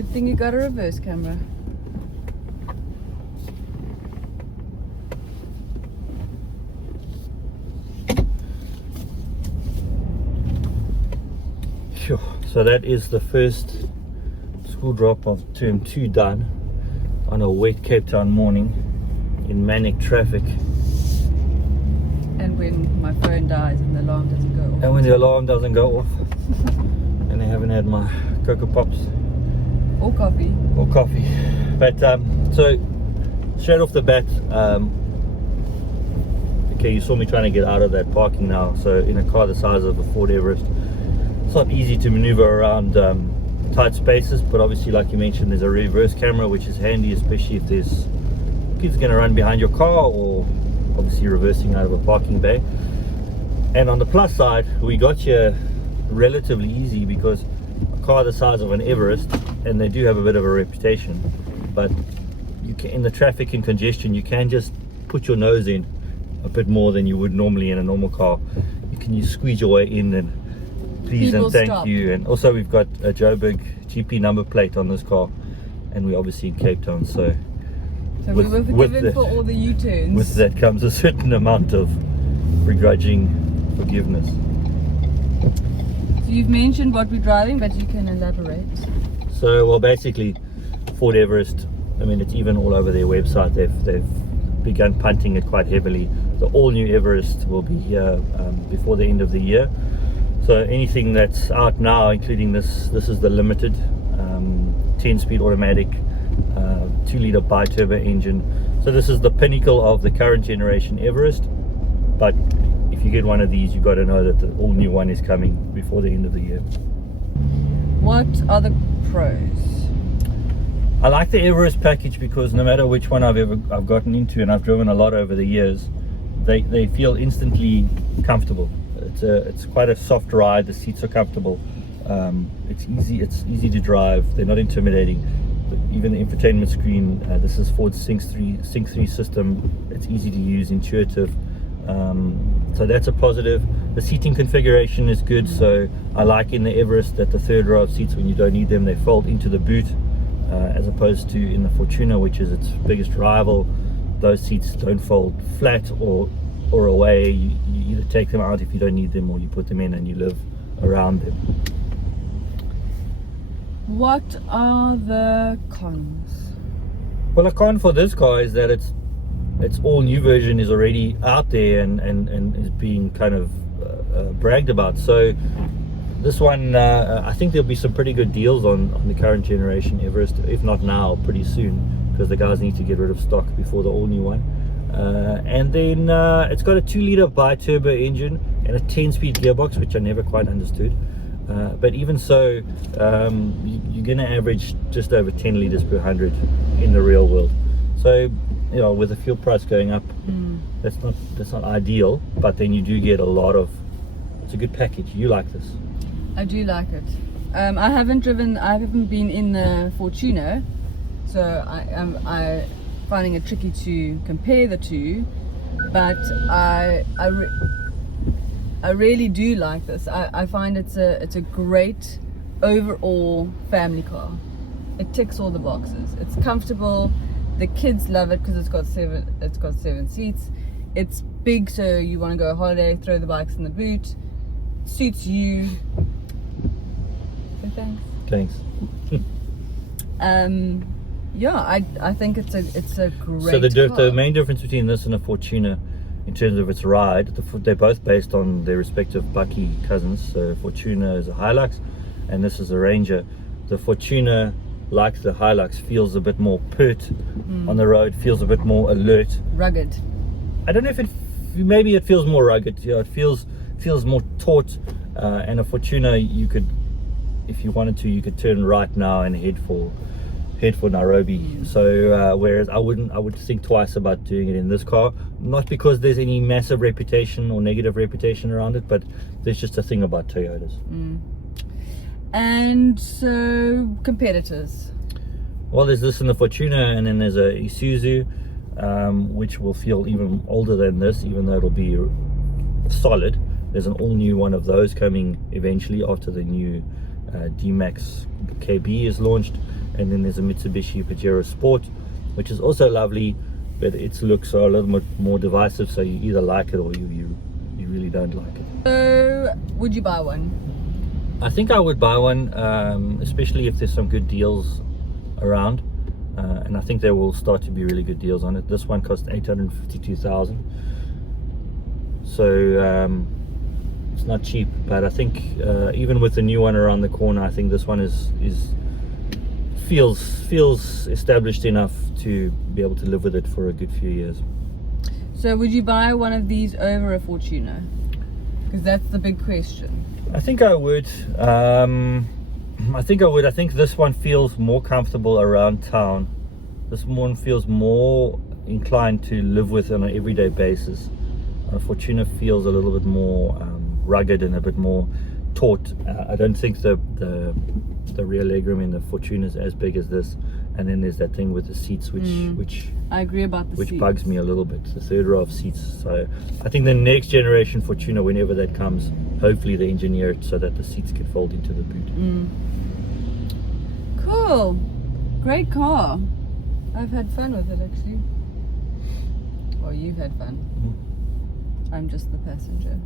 Good thing you got a reverse camera. Sure. So that is the first school drop of term 2 done on a wet Cape Town morning in manic traffic. And when my phone dies and the alarm doesn't go off. And when the alarm doesn't go off. And I haven't had my Cocoa Pops. Or coffee. Or coffee. But so straight off the bat, okay, you saw me trying to get out of that parking now. So in a car the size of a Ford Everest, it's not easy to maneuver around tight spaces, but obviously, like you mentioned, there's a reverse camera, which is handy, especially if there's kids going to run behind your car, or obviously reversing out of a parking bay. And on the plus side, we got here relatively easy because a car the size of an Everest, and they do have a bit of a reputation, but you can, in the traffic and congestion, you can just put your nose in a bit more than you would normally in a normal car. You squeeze your way in and please People and thank stop. you. And also we've got a Joburg GP number plate on this car, and we're obviously in Cape Town, so we were forgiven for all the U-turns. with that comes a certain amount of begrudging forgiveness. So you've mentioned what we're driving, but you can elaborate. So, well, basically Ford Everest, I mean, it's even all over their website, they've begun punting it quite heavily. The all new Everest will be here before the end of the year. So anything that's out now, including this is the limited 10-speed automatic 2-liter bi-turbo engine. So this is the pinnacle of the current generation Everest, but if you get one of these, you've got to know that the all new one is coming before the end of the year. What are the pros? I like the Everest package because no matter which one I've gotten into, and I've driven a lot over the years, they feel instantly comfortable. It's quite a soft ride. The seats are comfortable. It's easy to drive. They're not intimidating. Even the infotainment screen, this is Ford's Sync 3 system. It's easy to use, intuitive. So that's a positive. The seating configuration is good. So I like in the Everest that the third row of seats, when you don't need them, they fold into the boot, as opposed to in the Fortuner, which is its biggest rival. Those seats don't fold flat or away. You either take them out if you don't need them, or you put them in and you live around them. What are the cons? Well, a con for this car is that its all new version is already out there and is being kind of bragged about. So this one, I think there'll be some pretty good deals on the current generation Everest, if not now, pretty soon, because the guys need to get rid of stock before the all new one. And then it's got a 2-liter bi-turbo engine and a 10-speed gearbox, which I never quite understood. But even so, you're going to average just over 10 liters per 100 in the real world. So, you know, with the fuel price going up, that's not ideal. But then you do get a lot of. It's a good package. You like this? I do like it. I haven't been in the Fortuner, so I finding it tricky to compare the two. But I really do like this. I find it's a great overall family car. It ticks all the boxes. It's comfortable. The kids love it because it's got seven seats. It's big, so you want to go on holiday, throw the bikes in the boot. Suits you. So thanks. Yeah, I think it's a great. So car. the main difference between this and a Fortuner, in terms of its ride, they're both based on their respective Bucky cousins. So Fortuner is a Hilux, and this is a Ranger. The Fortuner, like the Hilux, feels a bit more pert on the road, feels a bit more alert. Rugged. I don't know if maybe it feels more rugged. Yeah, it feels more taut. And a Fortuner, you could, if you wanted to, you could turn right now and head for Nairobi. So whereas I would think twice about doing it in this car, not because there's any massive reputation or negative reputation around it, but there's just a thing about Toyotas. And so competitors. Well, there's this in the Fortuner, and then there's a Isuzu, which will feel even older than this, even though it'll be solid. There's an all new one of those coming eventually after the new D-Max KB is launched. and then there's a Mitsubishi Pajero Sport, which is also lovely, but its looks are a little bit more divisive, so you either like it or you really don't like it. So, would you buy one? I think I would buy one, especially if there's some good deals around, and I think there will start to be really good deals on it. This one cost 852,000, so it's not cheap, but I think even with the new one around the corner, I think this one feels established enough to be able to live with it for a good few years. So would you buy one of these over a Fortuner? Because that's the big question. I think I would. I think this one feels more comfortable around town. This one feels more inclined to live with on an everyday basis. Fortuner feels a little bit more rugged and a bit more taut. I don't think the rear legroom in the Fortuner is as big as this. And then there's that thing with the seats, which I agree about the which seats. bugs me a little bit. The third row of seats. So I think the next generation Fortuner, whenever that comes, hopefully they engineer it so that the seats can fold into the boot. Cool, great car. I've had fun with it actually. Well, you've had fun. I'm just the passenger.